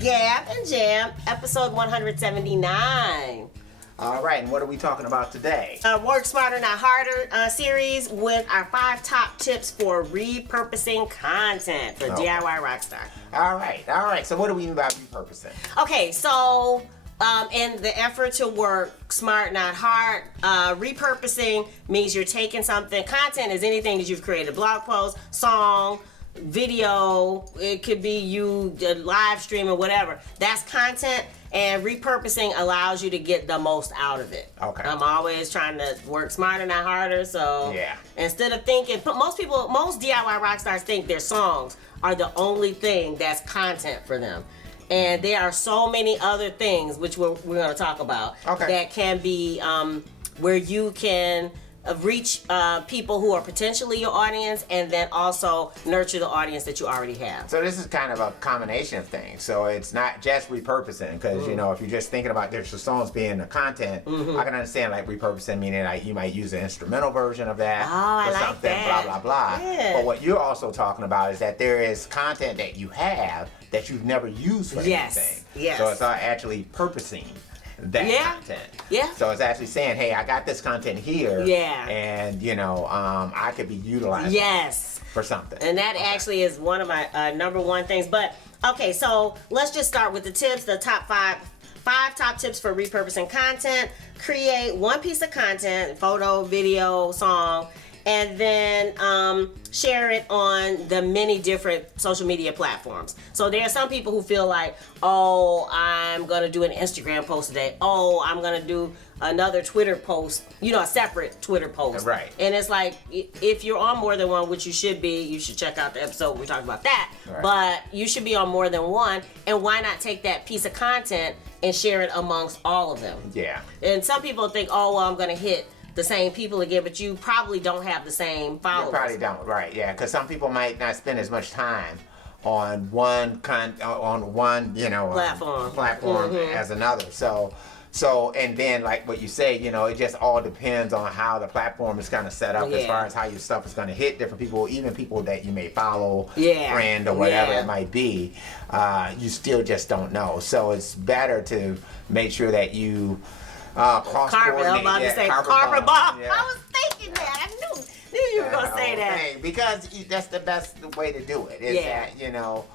Gab Jam, episode 179. All right, and what are we talking about today? Work Smarter, Not Harder series with our 5 top tips for repurposing content for DIY Rockstar. All right. So what do we mean by repurposing? Okay, so in the effort to work smart, not hard, repurposing means you're taking something. Content is anything that you've created, a blog post, song, video, it could be you live stream or whatever. That's content, and repurposing allows you to get the most out of it. Okay. I'm always trying to work smarter, not harder. So yeah. Instead of thinking, most DIY rock stars think their songs are the only thing that's content for them. And there are so many other things, which we're going to talk about, that can be where you can reach people who are potentially your audience, and then also nurture the audience that you already have. So this is kind of a combination of things. So it's not just repurposing, because you know, if you're just thinking about their songs being the content, I can understand like repurposing meaning like you might use an instrumental version of that or something, blah blah blah. Yeah. But what you're also talking about is that there is content that you have that you've never used for anything. Yes. So it's actually purposing that content. Yeah. So it's actually saying, hey, I got this content here. Yeah. And you know, I could be utilizing for something. And that actually is one of my number one things. But okay, so let's just start with the tips. The top five top tips for repurposing content. Create one piece of content, photo, video, song, and then share it on the many different social media platforms. So there are some people who feel like, oh, I'm gonna do an Instagram post today. Oh, I'm gonna do another Twitter post, you know, a separate Twitter post. Right. And it's like, if you're on more than one, which you should be, you should check out the episode we talked about that. Right. But you should be on more than one, and why not take that piece of content and share it amongst all of them? Yeah. And some people think, oh, well, I'm gonna hit the same people again, but you probably don't have the same followers. You probably don't, right? Yeah, because some people might not spend as much time on one you know platform as another. So and then like what you say, you know, it just all depends on how the platform is kind of set up as far as how your stuff is going to hit different people, even people that you may follow, friend or whatever it might be. You still just don't know. So it's better to make sure that you cross-coordinate. I'm about to say carpet bomb. Yeah. I was thinking that. I knew you were going to say that. Because that's the best way to do it. Is that, you know,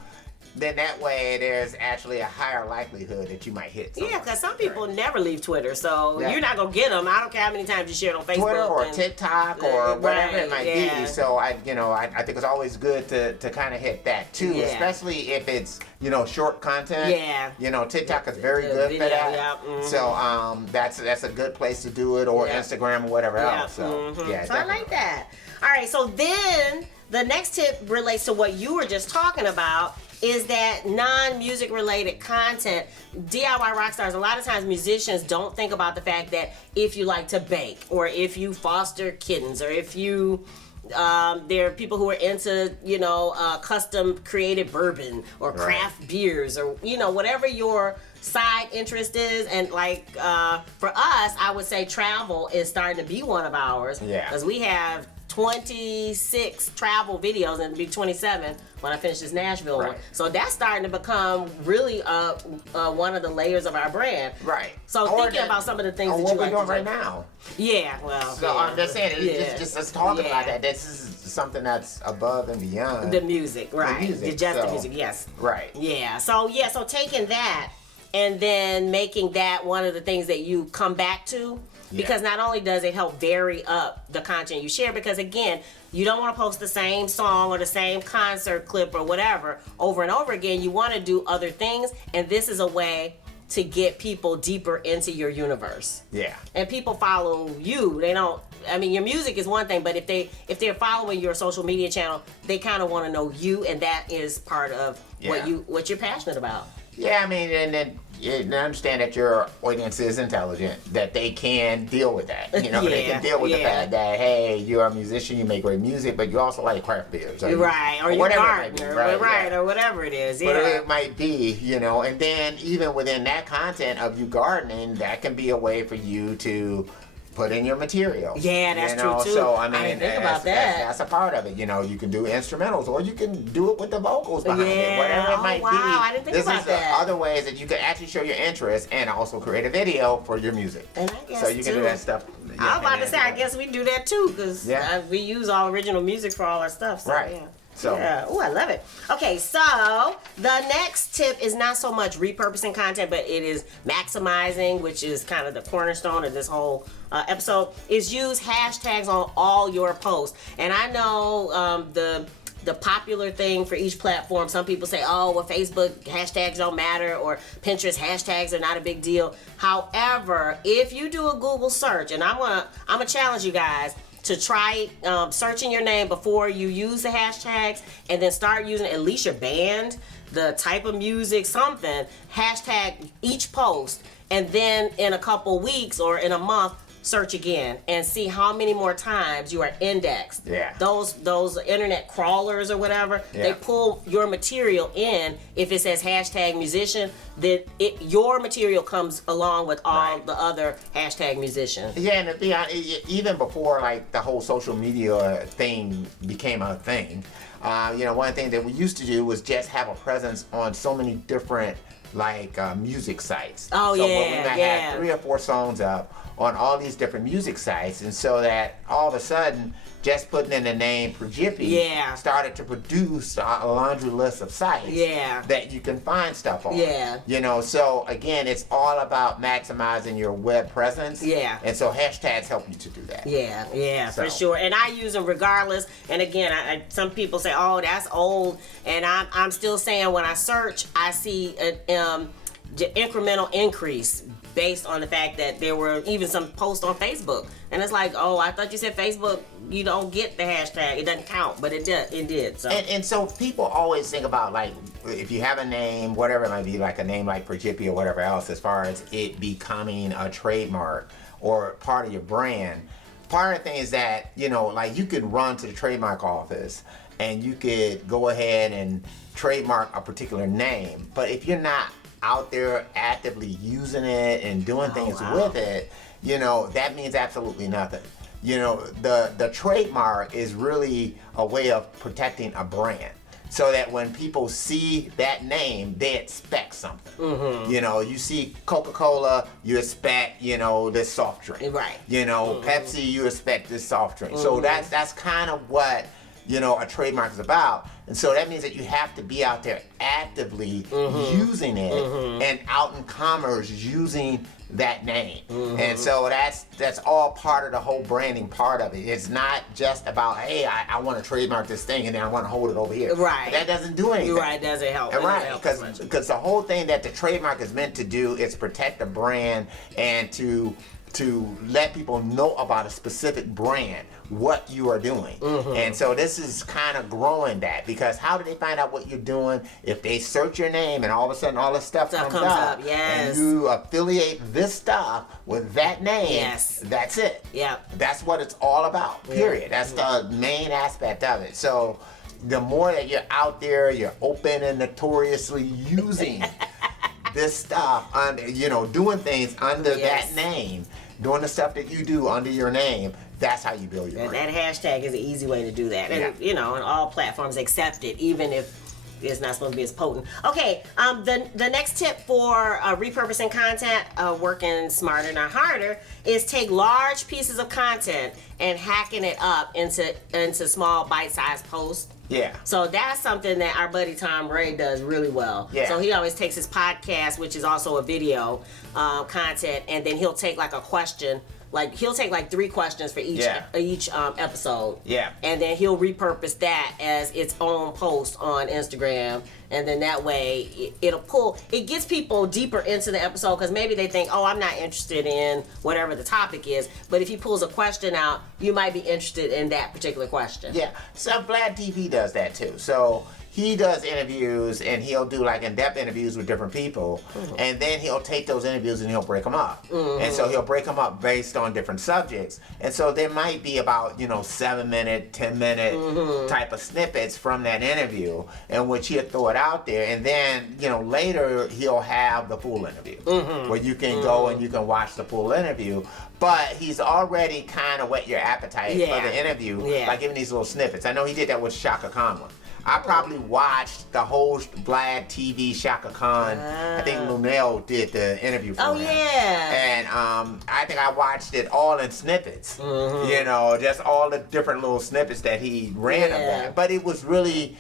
then that way there's actually a higher likelihood that you might hit someone. Yeah, because some people never leave Twitter, so you're not going to get them. I don't care how many times you share it on Facebook. Twitter or TikTok or whatever it might be. So I think it's always good to kind of hit that too, especially if it's, you know, short content. Yeah. You know, TikTok is very good for that. Yeah. So that's a good place to do it, or Instagram or whatever else. So so I like that. All right, so then the next tip relates to what you were just talking about, is that non-music related content. DIY rock stars, a lot of times musicians don't think about the fact that if you like to bake, or if you foster kittens, or if you there are people who are into, you know, custom created bourbon or craft beers, or, you know, whatever your side interest is. And like for us, I would say travel is starting to be one of ours, because we have 26 travel videos, and it'll be 27 when I finish this Nashville one. So that's starting to become really one of the layers of our brand. Right. So thinking about some of the things that you like to do. What we're doing right now. Yeah, well. So I'm just saying, just talking about that. This is something that's above and beyond the music, right? The music, yes. Right. Yeah. So taking that and then making that one of the things that you come back to. Because not only does it help vary up the content you share, because again, you don't want to post the same song or the same concert clip or whatever over and over again. You want to do other things, and this is a way to get people deeper into your universe. Yeah. And people follow you. They don't I mean, your music is one thing, but if they're following your social media channel, they kind of want to know you, and that is part of what you're passionate about. Yeah, I mean, and then you understand that your audience is intelligent, that they can deal with that. You know, they can deal with the fact that, hey, you're a musician, you make great music, but you also like craft beers. Or right, or you're a gardener, right, or whatever it is. Whatever it might be, you know, and then even within that content of you gardening, that can be a way for you to put in your material. Yeah, that's true too. So I mean, didn't think about that. That's a part of it. You know, you can do instrumentals, or you can do it with the vocals behind it, whatever it might be. I didn't think about that. This is other ways that you can actually show your interest and also create a video for your music. And I guess so you can do that stuff. I was about to say, I guess we do that too, because we use all original music for all our stuff. So, right. Yeah. So, oh, I love it. Okay, so the next tip is not so much repurposing content, but it is maximizing, which is kind of the cornerstone of this whole episode, is use hashtags on all your posts. And I know the popular thing for each platform, some people say, oh, well, Facebook hashtags don't matter, or Pinterest hashtags are not a big deal. However, if you do a Google search, and I'm gonna challenge you guys to try searching your name before you use the hashtags, and then start using at least your band, the type of music, something, hashtag each post, and then in a couple weeks or in a month, search again and see how many more times you are indexed. Yeah. Those internet crawlers or whatever, they pull your material in. If it says hashtag musician, then your material comes along with all the other hashtag musician. Yeah, and to be honest, even before like the whole social media thing became a thing, you know, one thing that we used to do was just have a presence on so many different music sites. Oh, so yeah, we might have 3 or 4 songs up on all these different music sites, and so that all of a sudden, just putting in the name Prejippie started to produce a laundry list of sites that you can find stuff on. Yeah. You know, so again, it's all about maximizing your web presence. Yeah. And so hashtags help you to do that. Yeah, for sure. And I use them regardless. And again, some people say, oh, that's old. And I'm still saying when I search, I see an incremental increase based on the fact that there were even some posts on Facebook. And it's like, oh, I thought you said Facebook, you don't get the hashtag. It doesn't count, but it did. So. And so people always think about, like, if you have a name, whatever it might be, like a name like Prejippie or whatever else, as far as it becoming a trademark or part of your brand. Part of the thing is that, you know, like you could run to the trademark office and you could go ahead and trademark a particular name. But if you're not out there actively using it and doing things with it, you know, that means absolutely nothing. You know, the trademark is really a way of protecting a brand, so that when people see that name, they expect something. Mm-hmm. You know, you see Coca-Cola, you expect, you know, this soft drink. Right. You know, Pepsi, you expect this soft drink. So that's kind of what, you know, a trademark is about. And so that means that you have to be out there actively using it and out in commerce using that name. And so that's all part of the whole branding part of it. It's not just about, hey, I want to trademark this thing and then I want to hold it over here. Right. That doesn't do anything. Right, doesn't help. Right, because the whole thing that the trademark is meant to do is protect the brand and to let people know about a specific brand, what you are doing. And so this is kind of growing that, because how do they find out what you're doing if they search your name and all of a sudden all this stuff comes up and you affiliate this stuff with that name? That's it. That's what it's all about, period. That's the main aspect of it. So the more that you're out there, you're open and notoriously using this stuff, you know, doing things under that name, doing the stuff that you do under your name, that's how you build your brand. That hashtag is an easy way to do that. And, you know, and all platforms accept it, even if it's not supposed to be as potent. Okay, the next tip for repurposing content, working smarter, not harder, is take large pieces of content and hacking it up into small bite-sized posts. Yeah. So that's something that our buddy Tom Ray does really well. Yeah. So he always takes his podcast, which is also a video content, and then he'll take like a question like he'll take like 3 questions for each episode. Yeah. And then he'll repurpose that as its own post on Instagram. And then that way it gets people deeper into the episode, because maybe they think, oh, I'm not interested in whatever the topic is. But if he pulls a question out, you might be interested in that particular question. Yeah. So Vlad TV does that too. So he does interviews, and he'll do like in-depth interviews with different people, and then he'll take those interviews and he'll break them up. And so he'll break them up based on different subjects. And so there might be about 7-minute, 10-minute type of snippets from that interview, in which he'll throw it out there, and then later he'll have the full interview where you can go and you can watch the full interview. But he's already kind of whet your appetite for the interview by giving these little snippets. I know he did that with Shaka Khan one. I probably watched the whole Vlad TV Shaka Khan. I think Lunel did the interview for him. Oh, yeah. And I think I watched it all in snippets. Just all the different little snippets that he ran of that. But it was really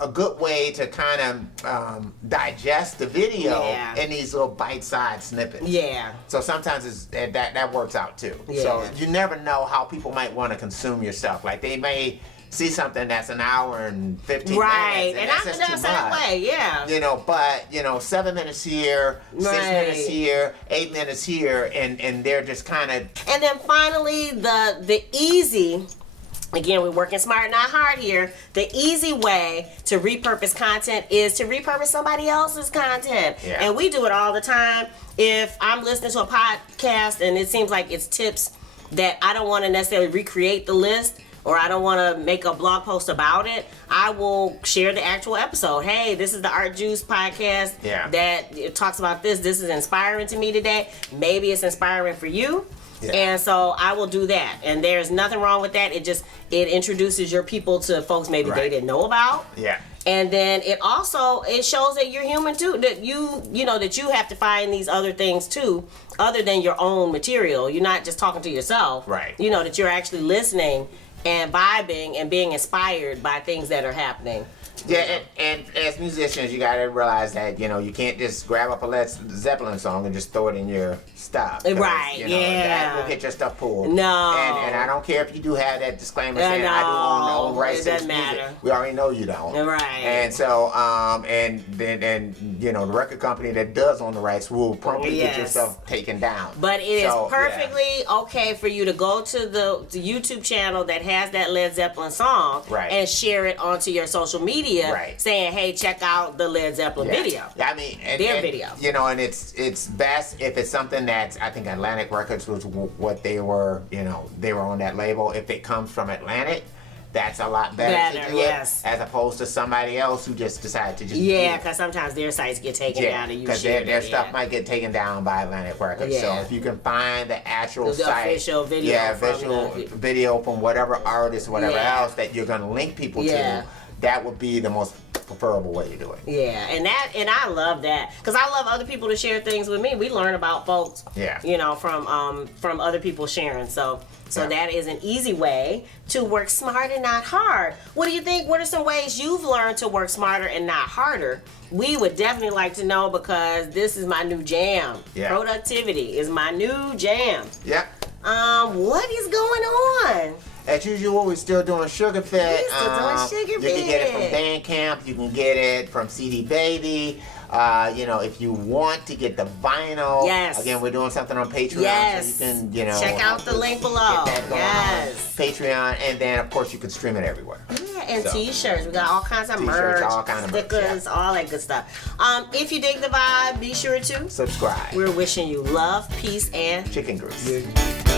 a good way to kind of digest the video in these little bite-sized snippets. Yeah. So sometimes that works out too. Yeah. So you never know how people might want to consume your stuff. Like they may see something that's an hour and 15 right. minutes. And I'm the same way, yeah. But 7 minutes here, 6 minutes here, 8 minutes here, and they're just kind of. And then finally, the easy. Again, we're working smart, not hard here. The easy way to repurpose content is to repurpose somebody else's content. Yeah. And we do it all the time. If I'm listening to a podcast and it seems like it's tips that I don't want to necessarily recreate the list, or I don't want to make a blog post about it, I will share the actual episode. Hey, this is the Art Juice podcast that it talks about this. This is inspiring to me today. Maybe it's inspiring for you. Yeah. And so I will do that. And there's nothing wrong with that. It introduces your people to folks maybe they didn't know about. Yeah. And then it shows that you're human too, that that you have to find these other things too, other than your own material. You're not just talking to yourself. Right. That you're actually listening and vibing and being inspired by things that are happening. Yeah, and as musicians, you gotta realize that you can't just grab up a Led Zeppelin song and just throw it in your stuff. Right? That will get your stuff pulled. No. And I don't care if you do have that disclaimer saying I do own rights to this music. We already know you don't. Right. And so and then the record company that does own the rights will promptly get your stuff taken down. But it is perfectly okay for you to go to the YouTube channel that has that Led Zeppelin song and share it onto your social media. Saying, hey, check out the Led Zeppelin video. Yeah, I mean, their video. And it's best if it's something that's, I think Atlantic Records was what they were, they were on that label. If it comes from Atlantic, that's a lot better to do it, as opposed to somebody else who just decided to just because sometimes their sites get taken down and because their stuff might get taken down by Atlantic Records. So if you can find the actual site, official video, video from whatever artist, whatever else that you're going to link people to, that would be the most preferable way to do it. Yeah, and I love that, because I love other people to share things with me. We learn about folks, from other people sharing. So that is an easy way to work smart and not hard. What do you think? What are some ways you've learned to work smarter and not harder? We would definitely like to know, because this is my new jam. Yeah. Productivity is my new jam. Yeah. What is going on? As usual, we're still doing Sugar Fit. You can get it from Bandcamp. You can get it from CD Baby. If you want to get the vinyl, again, we're doing something on Patreon, so you can, check out the link below. Get that going on Patreon, and then of course you can stream it everywhere. Yeah, and T-shirts. We got all kinds of merch, all kinds of stickers, all that good stuff. If you dig the vibe, be sure to subscribe. We're wishing you love, peace, and chicken grease.